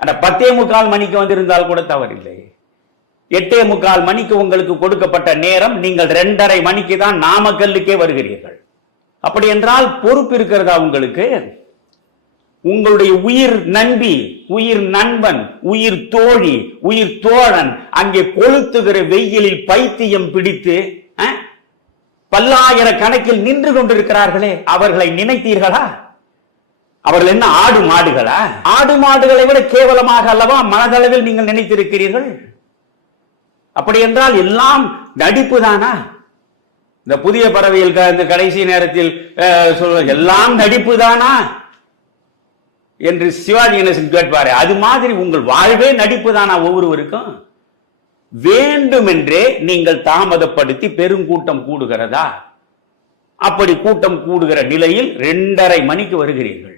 அந்த பத்தே முக்கால் மணிக்கு வந்திருந்தால் கூட தவறில்லை. எட்டே முக்கால் மணிக்கு உங்களுக்கு கொடுக்கப்பட்ட நேரம் நீங்கள் ரெண்டரை மணிக்கு தான் நாமக்கல்லுக்கே வருகிறீர்கள். அப்படி என்றால் பொறுப்பு இருக்கிறதா உங்களுக்கு? உங்களுடைய உயிர் நண்பி உயிர் நண்பன் உயிர் தோழி உயிர் தோழன் அங்கே கொளுத்துகிற வெயிலில் பைத்தியம் பிடித்து அஹ், பல்லாயிர கணக்கில் நின்று கொண்டிருக்கிறார்களே அவர்களை நினைத்தீர்களா? அவர்கள் என்ன ஆடு மாடுகளா? ஆடு மாடுகளை விட கேவலமாக அல்லவா மனதளவில் நீங்கள் நினைத்திருக்கிறீர்கள்? அப்படி என்றால் எல்லாம் நடிப்பு தானா? இந்த புதிய பறவையில் இந்த கடைசி நேரத்தில் அஹ், எல்லாம் நடிப்பு தானா? என்று சிவாஜி கணேசன் கேட்பாரு அது மாதிரி உங்கள் வாழ்வே நடிப்பு தானா ஒவ்வொருவருக்கும்? வேண்டுமென்றே நீங்கள் தாமதப்படுத்தி பெருங்கூட்டம் கூடுகிறதா? அப்படி கூட்டம் கூடுகிற நிலையில் ரெண்டரை மணிக்கு வருகிறீர்கள்.